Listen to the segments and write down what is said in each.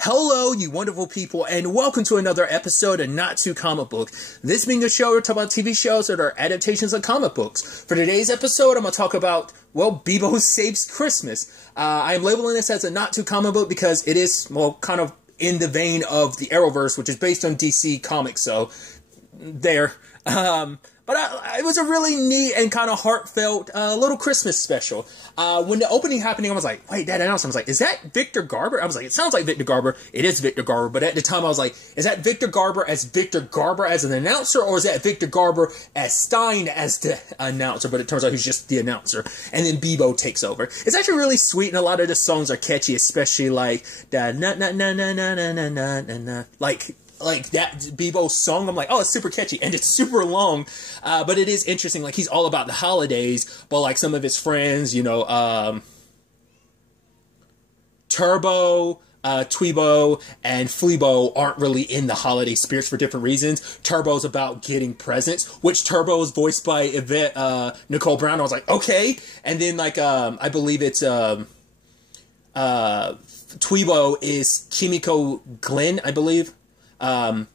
Hello, you wonderful people, and welcome to another episode of Not Too Comic Book. This being a show where we talk about TV shows that are adaptations of comic books. For today's episode, I'm going to talk about, well, Beebo Saves Christmas. I am labeling this as a Not Too Comic Book because it is, well, kind of in the vein of the Arrowverse, which is based on DC Comics, so there. But it was a really neat and kind of heartfelt little Christmas special. When the opening happened, I was like, wait, that announcement, I was like, is that Victor Garber? I was like, it sounds like Victor Garber. It is Victor Garber. But at the time, I was like, is that Victor Garber as an announcer? Or is that Victor Garber as Stein as the announcer? But it turns out he's just the announcer. And then Beebo takes over. It's actually really sweet, and a lot of the songs are catchy, especially like the na-na-na-na-na-na-na-na-na. Like that Beebo song, I'm like, oh, it's super catchy, and it's super long, but it is interesting. Like, he's all about the holidays, but like some of his friends, you know, Turbo, Tweebo, and Fleebo aren't really in the holiday spirits for different reasons. Turbo's about getting presents, which Turbo is voiced by Yvette Nicole Brown. I was like, okay, and then like I believe it's Tweebo is Kimiko Glenn, I believe. The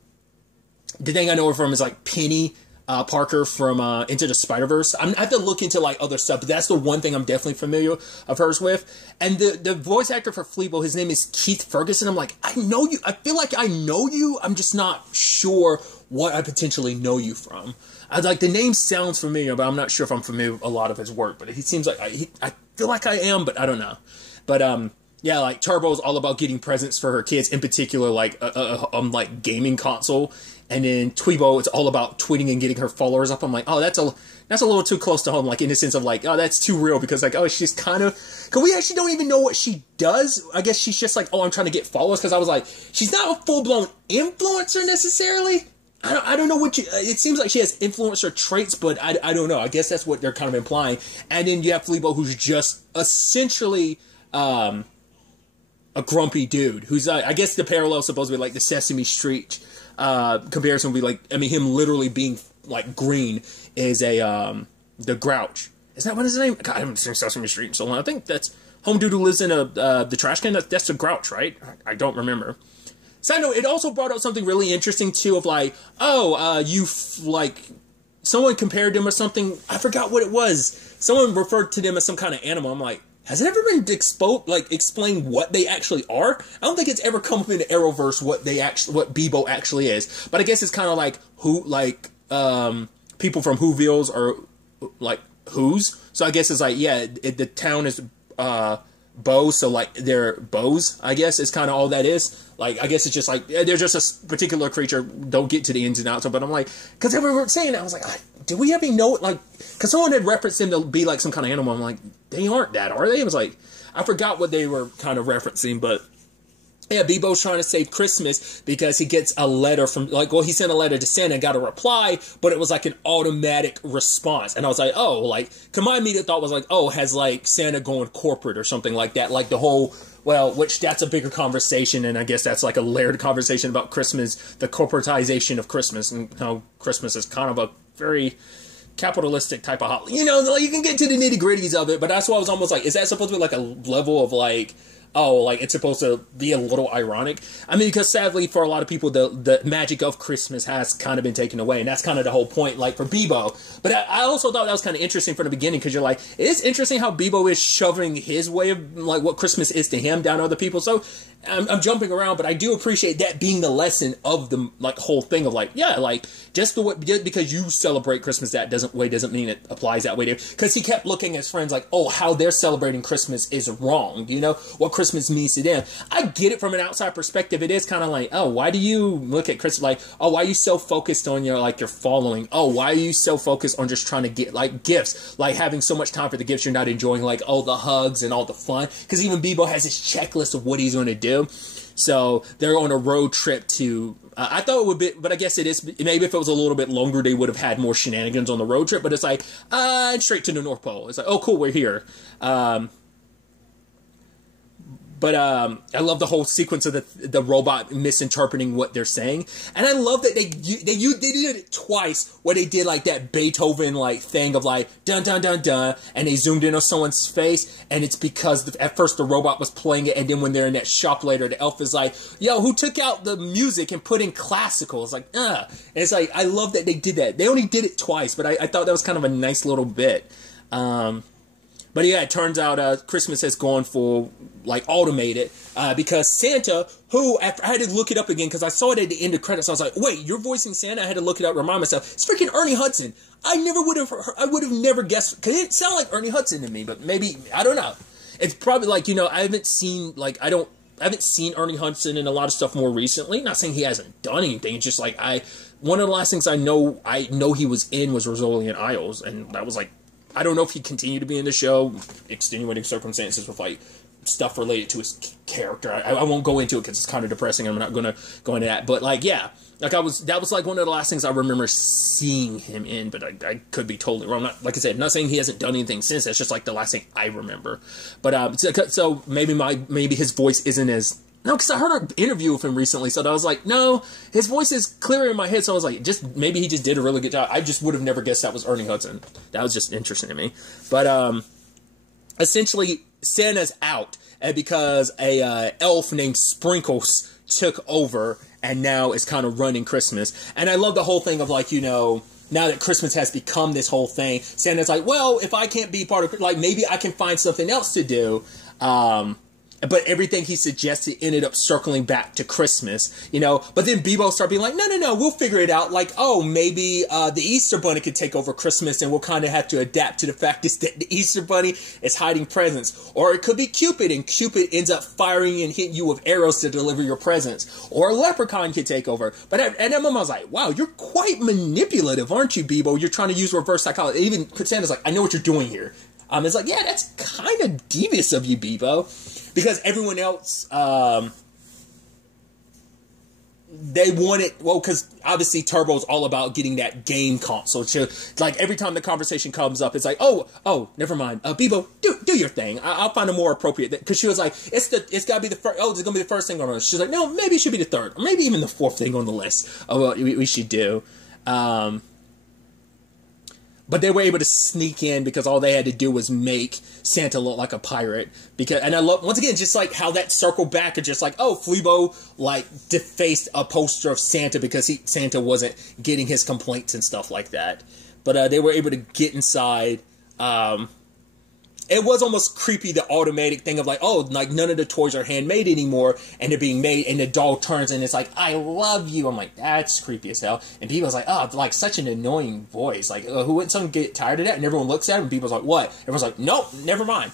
thing I know her from is like Penny Parker from Into the Spider-Verse. I have to look into like other stuff, but that's the one thing I'm definitely familiar of hers with. And the voice actor for Fleebo, his name is Keith Ferguson. I'm like, I know you. I feel like I know you. I'm just not sure what I potentially know you from. I like, the name sounds familiar, but I'm not sure if I'm familiar with a lot of his work. But he seems like I feel like I am, but I don't know. But yeah, like, Turbo is all about getting presents for her kids, in particular, like, like, gaming console. And then Tweebo, it's all about tweeting and getting her followers up. I'm like, oh, that's a little too close to home, like, in the sense of, like, oh, that's too real, because, like, oh, she's kind of, because we actually don't even know what she does. I guess she's just like, oh, I'm trying to get followers, because I was like, she's not a full-blown influencer, necessarily. I don't know what it seems like she has influencer traits, but I don't know. I guess that's what they're kind of implying. And then you have Fleebo, who's just essentially, a grumpy dude who's, I guess the parallel is supposed to be like the Sesame Street comparison would be like, I mean, him literally being like green is the Grouch. Is that what his name? God, I haven't seen Sesame Street in so long. I think that's Home Dude who lives in the trash can. That's the Grouch, right? I don't remember. Side note, it also brought up something really interesting too of like, oh, like, someone compared them or something. I forgot what it was. Someone referred to them as some kind of animal. I'm like, has it ever been explained what they actually are? I don't think it's ever come up in the Arrowverse what Beebo actually is. But I guess it's kind of like people from Whoville's or like Who's. So I guess it's like, yeah, the town is bows, so like they're bows, I guess is kind of all that is. Like, I guess it's just like, they're just a particular creature, don't get to the ins and outs of it. But I'm like, because they were saying that, I was like, do we even know it? Like, because someone had referenced them to be like some kind of animal. I'm like, they aren't that, are they? It was like, I forgot what they were kind of referencing, but yeah, Beebo's trying to save Christmas because he gets a letter from, like, well, he sent a letter to Santa and got a reply, but it was like an automatic response. And I was like, oh, like, cause my immediate thought was like, oh, has like Santa gone corporate or something like that? Like the whole, well, which that's a bigger conversation, and I guess that's like a layered conversation about Christmas, the corporatization of Christmas, and how Christmas is kind of a very capitalistic type of holiday. You know, like, you can get to the nitty gritties of it, but that's why I was almost like, is that supposed to be like a level of like, oh, like, it's supposed to be a little ironic? I mean, because sadly, for a lot of people, the magic of Christmas has kind of been taken away, and that's kind of the whole point, like, for Beebo. But I also thought that was kind of interesting from the beginning, because you're like, it is interesting how Beebo is shoving his way of, like, what Christmas is to him down other people. So I'm jumping around, but I do appreciate that being the lesson of the, like, whole thing of, like, yeah, like, just because you celebrate Christmas doesn't mean it applies that way to you. Because he kept looking at his friends like, oh, how they're celebrating Christmas is wrong, you know, what Christmas means to them. I get it from an outside perspective. It is kind of like, oh, why do you look at Christmas like, oh, why are you so focused on your, like, your following? Oh, why are you so focused on just trying to get, like, gifts? Like, having so much time for the gifts, you're not enjoying, like, all the hugs and all the fun. Because even Beebo has his checklist of what he's going to do. So they're on a road trip to, I thought it would be, but I guess it is, maybe if it was a little bit longer, they would have had more shenanigans on the road trip, but it's like, straight to the North Pole. It's like, oh, cool, we're here. But I love the whole sequence of the robot misinterpreting what they're saying, and I love that they did it twice, where they did like that Beethoven like thing of like dun dun dun dun, and they zoomed in on someone's face, and it's because at first the robot was playing it, and then when they're in that shop later, the elf is like, "Yo, who took out the music and put in classical?" It's like, and it's like I love that they did that. They only did it twice, but I thought that was kind of a nice little bit. But yeah, it turns out Christmas has gone full, like, automated, because Santa, who, after I had to look it up again, because I saw it at the end of credits, I was like, wait, you're voicing Santa? I had to look it up, remind myself, it's freaking Ernie Hudson. I would have never guessed, because it didn't sound like Ernie Hudson to me, but maybe, I don't know. It's probably, like, you know, I haven't seen Ernie Hudson in a lot of stuff more recently. Not saying he hasn't done anything, it's just, like, one of the last things I know he was in was Rosalian Isles, and that was, like, I don't know if he continued to be in the show, extenuating circumstances with, like, stuff related to his character. I won't go into it because it's kind of depressing. I'm not going to go into that. But, like, yeah. Like, that was, like, one of the last things I remember seeing him in, but I could be totally wrong. Like I said, I'm not saying he hasn't done anything since. That's just, like, the last thing I remember. But, so maybe his voice isn't as... No, because I heard an interview with him recently, so I was like, no, his voice is clearer in my head, so I was like, maybe he just did a really good job. I just would have never guessed that was Ernie Hudson. That was just interesting to me. But, essentially, Santa's out, because a elf named Sprinkles took over, and now is kind of running Christmas. And I love the whole thing of, like, you know, now that Christmas has become this whole thing, Santa's like, well, if I can't be part of it, like, maybe I can find something else to do, but everything he suggested ended up circling back to Christmas, you know. But then Beebo started being like, no, we'll figure it out. Like, oh, maybe the Easter Bunny could take over Christmas, and we'll kind of have to adapt to the fact that the Easter Bunny is hiding presents. Or it could be Cupid, and Cupid ends up firing and hitting you with arrows to deliver your presents. Or a leprechaun could take over. But at that moment, I was like, wow, you're quite manipulative, aren't you, Beebo? You're trying to use reverse psychology. Even Santa's like, I know what you're doing here. It's like, yeah, that's kind of devious of you, Beebo. Because everyone else, they wanted, well, because obviously Turbo's all about getting that game console. So, like, every time the conversation comes up, it's like, oh, never mind. Beebo, do your thing. I'll find a more appropriate, because she was like, it's got to be the first, it's going to be the first thing on the list. She's like, no, maybe it should be the third, or maybe even the fourth thing on the list of what we should do. But they were able to sneak in because all they had to do was make Santa look like a pirate. And I love, once again, just like how that circled back and just like, oh, Fleabo, like, defaced a poster of Santa because Santa wasn't getting his complaints and stuff like that. But they were able to get inside. It was almost creepy, the automatic thing of like, oh, like, none of the toys are handmade anymore, and they're being made, and the doll turns, and it's like, I love you. I'm like, that's creepy as hell. And people's like, oh, like, such an annoying voice. Like, who wouldn't someone get tired of that? And everyone looks at it, and people's like, what? Everyone's like, nope, never mind.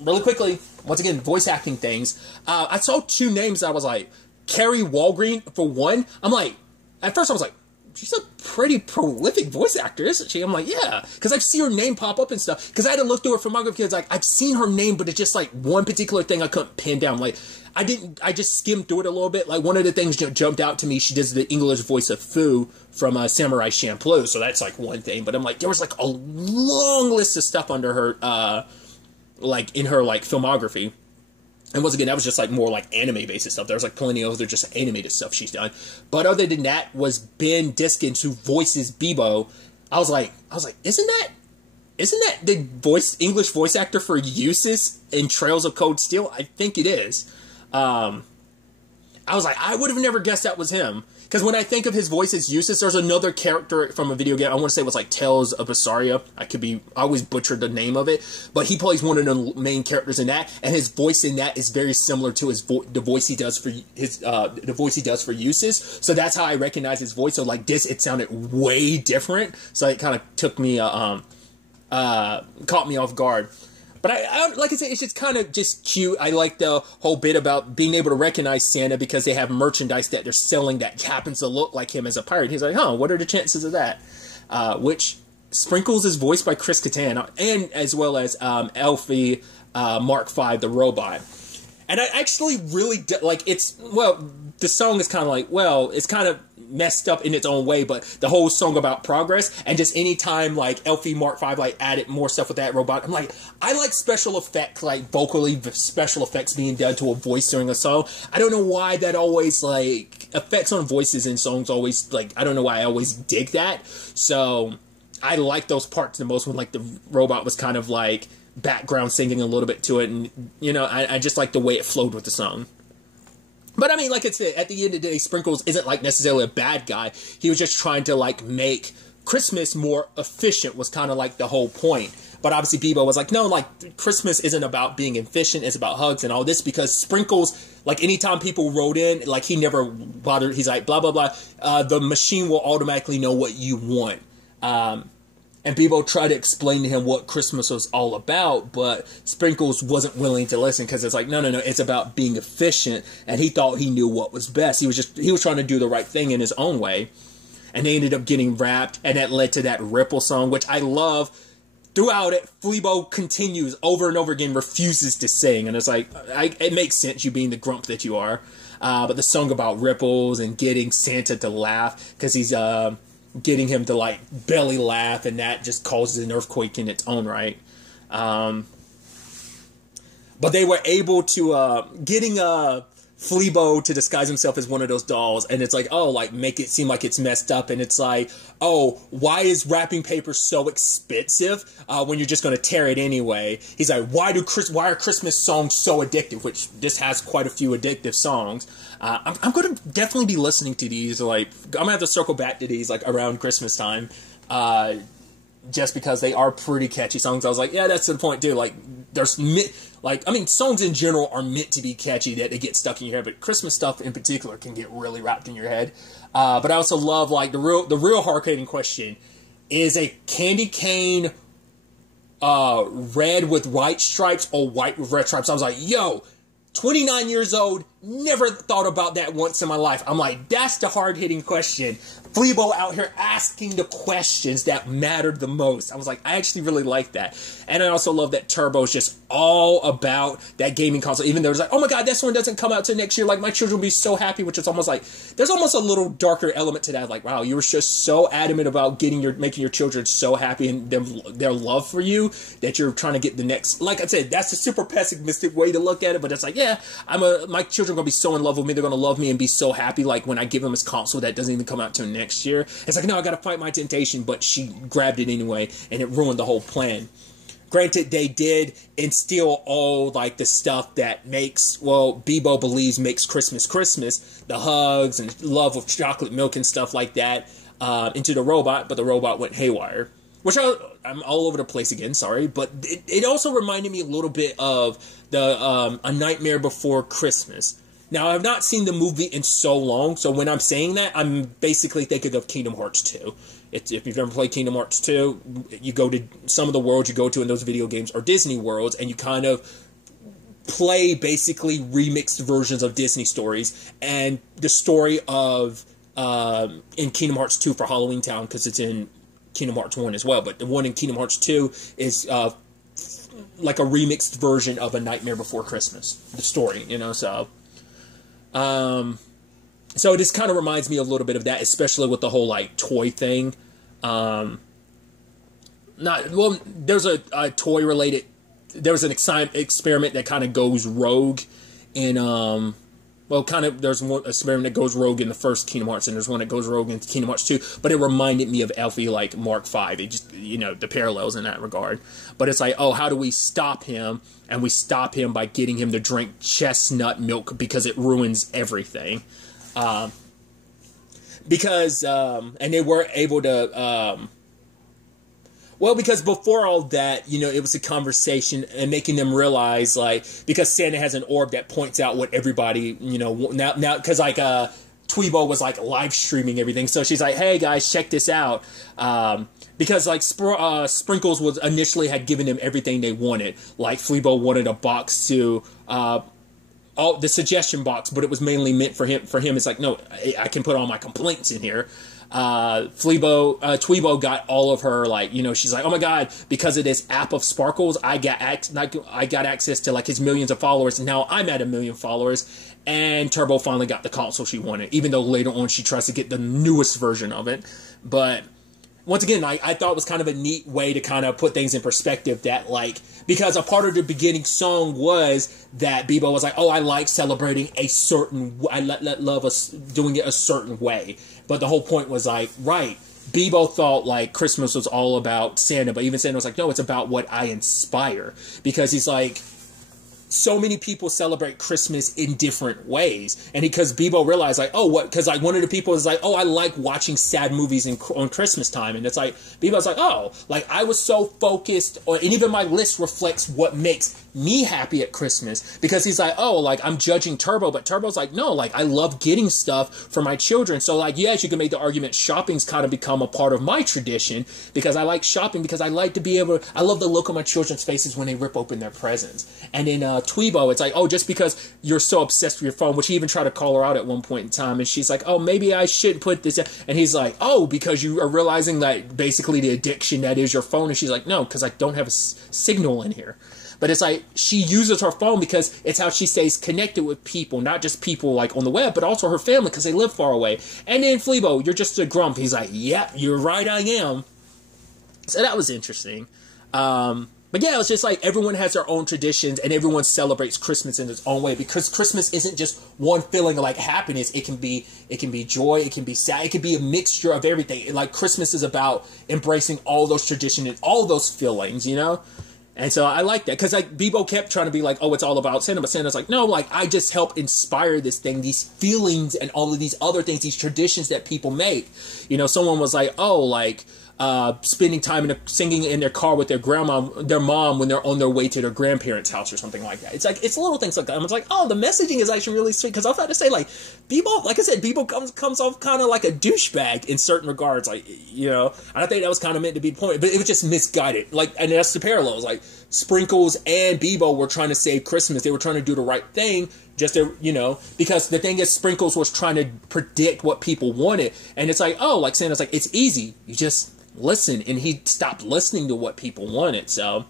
Really quickly, once again, voice acting things. I saw two names that I was like, Carrie Walgreen, for one. I'm like, at first I was like, she's a pretty prolific voice actor, isn't she? I'm like, yeah, because I've seen her name pop up and stuff. Because I had to look through her filmography, because like, I've seen her name, but it's just like one particular thing I couldn't pin down. Like, I just skimmed through it a little bit. Like, one of the things that jumped out to me, she does the English voice of Fu from Samurai Champloo, so that's like one thing. But I'm like, there was like a long list of stuff under her, like, in her like filmography. And once again, that was just like more like anime-based stuff. There's like plenty of other just animated stuff she's done. But other than that was Ben Diskins, who voices Beebo. I was like, isn't that the English voice actor for Eustace in Trails of Cold Steel? I think it is. I was like, I would have never guessed that was him. Because when I think of his voice as Eustace, there's another character from a video game. I want to say it was like Tales of Berseria. I always butchered the name of it. But he plays one of the main characters in that. And his voice in that is very similar to the voice he does for Eustace. So that's how I recognize his voice. So like this, it sounded way different. So it kind of took me, caught me off guard. But I like I said, it's just kind of just cute. I like the whole bit about being able to recognize Santa because they have merchandise that they're selling that happens to look like him as a pirate. He's like, huh, what are the chances of that? Which Sprinkles is voiced by Chris Kattan, and as well as Elfie Mark V, the robot. And I actually really like the song is kind of like, well, it's kind of messed up in its own way, but the whole song about progress, and just anytime like Elfie Mark 5 like added more stuff with that robot, I'm like, I like special effects, like vocally special effects being done to a voice during a song. I don't know why that always, like, effects on voices in songs always, like, I don't know why I always dig that. So I like those parts the most, when like the robot was kind of like background singing a little bit to it, and you know, I just like the way it flowed with the song. But I mean, like I said, at the end of the day, Sprinkles isn't like necessarily a bad guy. He was just trying to like make Christmas more efficient, was kind of like the whole point. But obviously Beebo was like, no, like, Christmas isn't about being efficient, it's about hugs and all this, because Sprinkles, like, anytime people wrote in, like, he never bothered, he's like, blah, blah, blah, the machine will automatically know what you want. And Beebo tried to explain to him what Christmas was all about, but Sprinkles wasn't willing to listen, because it's like, no, it's about being efficient, and he thought he knew what was best. He was trying to do the right thing in his own way, and they ended up getting wrapped, and that led to that Ripple song, which I love. Throughout it, Fleabo continues over and over again, refuses to sing, and it's like, it makes sense, you being the grump that you are. But the song about ripples and getting Santa to laugh, because he's getting him to like belly laugh, and that just causes an earthquake in its own right. But they were able to getting Fleabo to disguise himself as one of those dolls, and it's like, oh, like, make it seem like it's messed up, and it's like, oh, why is wrapping paper so expensive when you're just going to tear it anyway? He's like, why are Christmas songs so addictive? Which this has quite a few addictive songs. I'm going to definitely be listening to these, like, I'm going to have to circle back to these, like, around Christmas time, just because they are pretty catchy songs. I was like, yeah, that's the point, too. Like, songs in general are meant to be catchy, that they get stuck in your head, but Christmas stuff in particular can get really wrapped in your head. But I also love, like, the real hard-hitting question, is a candy cane red with white stripes or white with red stripes? I was like, yo, 29 years old, never thought about that once in my life. I'm like, that's the hard-hitting question. Fleabo out here asking the questions that mattered the most. I was like, I actually really like that. And I also love that Turbo's just all about that gaming console. Even though it's like, oh my god, this one doesn't come out till next year. Like, my children will be so happy, which is almost like, there's almost a little darker element to that. Like, wow, you were just so adamant about making your children so happy and their love for you, that you're trying to get the next. Like I said, that's a super pessimistic way to look at it, but it's like, yeah, my children are going to be so in love with me, they're going to love me and be so happy, like, when I give them this console that doesn't even come out till next year. It's like, no, I gotta fight my temptation, but she grabbed it anyway, and it ruined the whole plan. Granted, they did instill all, like, the stuff that makes, well, Beebo believes makes Christmas Christmas, the hugs and love of chocolate milk and stuff like that, into the robot, but the robot went haywire. Which I'm all over the place again, sorry, but it also reminded me a little bit of the A Nightmare Before Christmas. Now, I've not seen the movie in so long, so when I'm saying that, I'm basically thinking of Kingdom Hearts 2. If you've never played Kingdom Hearts 2, you go to some of the worlds you go to in those video games are Disney worlds, and you kind of play basically remixed versions of Disney stories, and the story of in Kingdom Hearts 2 for Halloween Town, because it's in Kingdom Hearts 1 as well, but the one in Kingdom Hearts 2 is like a remixed version of A Nightmare Before Christmas, the story, you know, so... So this kind of reminds me a little bit of that, especially with the whole, like, toy thing. There's a toy-related... There was an experiment that kind of goes rogue in, there's one experiment that goes rogue in the first Kingdom Hearts, and there's one that goes rogue in Kingdom Hearts 2, but it reminded me of Elfie, like, Mark 5. It just, you know, the parallels in that regard. But it's like, oh, how do we stop him? And we stop him by getting him to drink chestnut milk, because it ruins everything. And they were able to, because before all that, you know, it was a conversation and making them realize, like, because Santa has an orb that points out what everybody, you know, now, because, like, Tweebo was, like, live streaming everything, so she's like, hey, guys, check this out, because, like, Sprinkles initially had given them everything they wanted, like, Fleabo wanted a box to, the suggestion box, but it was mainly meant for him, it's like, no, I can put all my complaints in here. Tweebo got all of her, like, you know, she's like, oh my god, because of this app of Sparkles, I got access to, like, his millions of followers, and now I'm at 1 million followers, And Turbo finally got the console she wanted, even though later on she tries to get the newest version of it. But once again, I thought it was kind of a neat way to kind of put things in perspective that, like, because a part of the beginning song was that Beebo was like, oh, I like celebrating a certain, I love us doing it a certain way. But the whole point was like, right, Beebo thought like Christmas was all about Santa, but even Santa was like, no, it's about what I inspire. Because he's like, so many people celebrate Christmas in different ways. And because Beebo realized, like, oh, what? Because like one of the people is like, oh, I like watching sad movies on Christmas time. And it's like, Beebo's like, oh, like I was so focused, and even my list reflects what makes me happy at Christmas. Because he's like, oh, like I'm judging Turbo, but Turbo's like, no, like I love getting stuff for my children. So like, yes, you can make the argument shopping's kind of become a part of my tradition, because I like shopping, because I like to be able, I love the look on my children's faces when they rip open their presents. And then Tweebo, it's like, oh, just because you're so obsessed with your phone, which he even tried to call her out at one point in time, and she's like, oh, maybe I should put this in. And he's like, oh, because you are realizing that basically the addiction that is your phone. And she's like, no, because I don't have a signal in here. But it's like, she uses her phone because it's how she stays connected with people, not just people like on the web, but also her family, because they live far away. And then Fleebo, you're just a grump. He's like, yep, you're right, I am. So that was interesting. But yeah, it's just like everyone has their own traditions and everyone celebrates Christmas in its own way, because Christmas isn't just one feeling of like happiness. It can be joy, it can be sad, it can be a mixture of everything. Like Christmas is about embracing all those traditions and all those feelings, you know? And so I like that, because like Beebo kept trying to be like, oh, it's all about Santa, but Santa's like, no, like I just help inspire this thing, these feelings and all of these other things, these traditions that people make. You know, someone was like, oh, like spending time singing in their car with their mom when they're on their way to their grandparents' house or something like that. It's like, it's little things like that. And it's like, oh, the messaging is actually really sweet, because I was about to say, like, Beebo, like I said, Beebo comes off kind of like a douchebag in certain regards, like, you know, and I think that was kind of meant to be the point, but it was just misguided. Like, and that's the parallels. Like, Sprinkles and Beebo were trying to save Christmas. They were trying to do the right thing, just to, you know, because the thing is, Sprinkles was trying to predict what people wanted, and it's like, oh, like Santa's like, it's easy, you just listen, and he stopped listening to what people wanted. So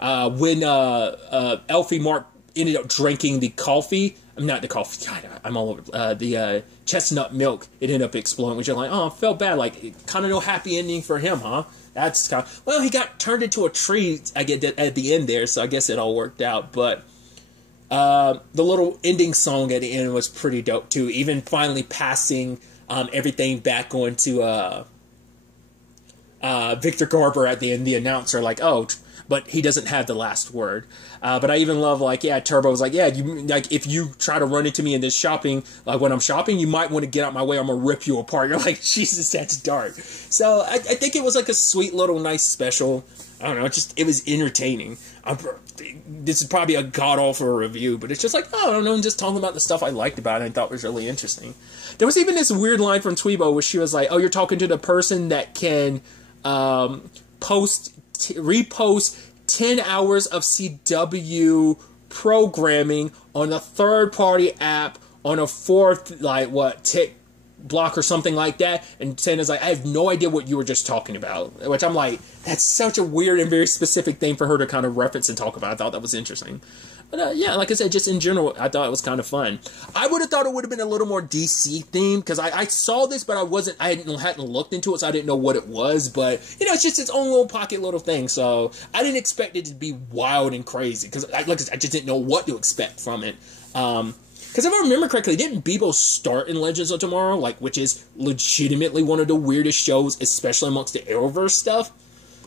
when Elfie Mark ended up drinking the coffee, not the coffee, God, I'm all over, the chestnut milk, it ended up exploding, which I'm like, oh, I felt bad, like, kind of no happy ending for him, huh? That's kind of, well, he got turned into a tree, I get that at the end there, so I guess it all worked out. But the little ending song at the end was pretty dope too, even finally passing everything back onto Victor Garber at the end, the announcer, like, oh, but he doesn't have the last word. But I even love, like, yeah, Turbo was like, yeah, you, like, if you try to run into me in this shopping, like, when I'm shopping, you might want to get out my way, I'm going to rip you apart. You're like, Jesus, that's dark. So I think it was like a sweet little nice special. I don't know, it was entertaining. This is probably a god-awful review, but it's just like, oh, I don't know, I'm just talking about the stuff I liked about it and thought was really interesting. There was even this weird line from Tweebo where she was like, oh, you're talking to the person that can repost 10 hours of CW programming on a third-party app on a fourth, like, what, tick block or something like that, and Santa's like, I have no idea what you were just talking about, which I'm like, that's such a weird and very specific thing for her to kind of reference and talk about. I thought that was interesting. But yeah, like I said, just in general, I thought it was kind of fun. I would have thought it would have been a little more DC themed, because I saw this, but I hadn't looked into it, so I didn't know what it was. But, you know, it's just its own little pocket little thing, so I didn't expect it to be wild and crazy, because I just didn't know what to expect from it. Because if I remember correctly, didn't Beebo start in Legends of Tomorrow, like, which is legitimately one of the weirdest shows, especially amongst the Arrowverse stuff?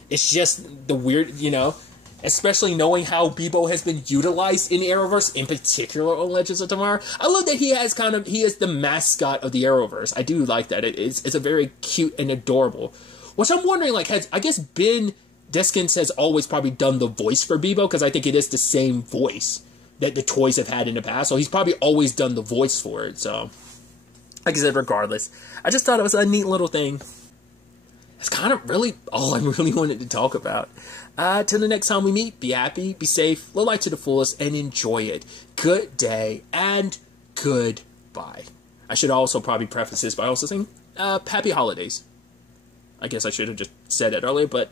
It's just the weird, you know, especially knowing how Beebo has been utilized in the Arrowverse, in particular on Legends of Tomorrow. I love that he is the mascot of the Arrowverse. I do like that. It's a very cute and adorable. Which I'm wondering, like, I guess Ben Deskins has always probably done the voice for Beebo, because I think it is the same voice that the toys have had in the past. So he's probably always done the voice for it. So, like I said, regardless, I just thought it was a neat little thing. That's kind of really all I really wanted to talk about. Till the next time we meet, be happy, be safe, live life to the fullest, and enjoy it. Good day, and goodbye. I should also probably preface this by also saying, happy holidays. I guess I should have just said it earlier, but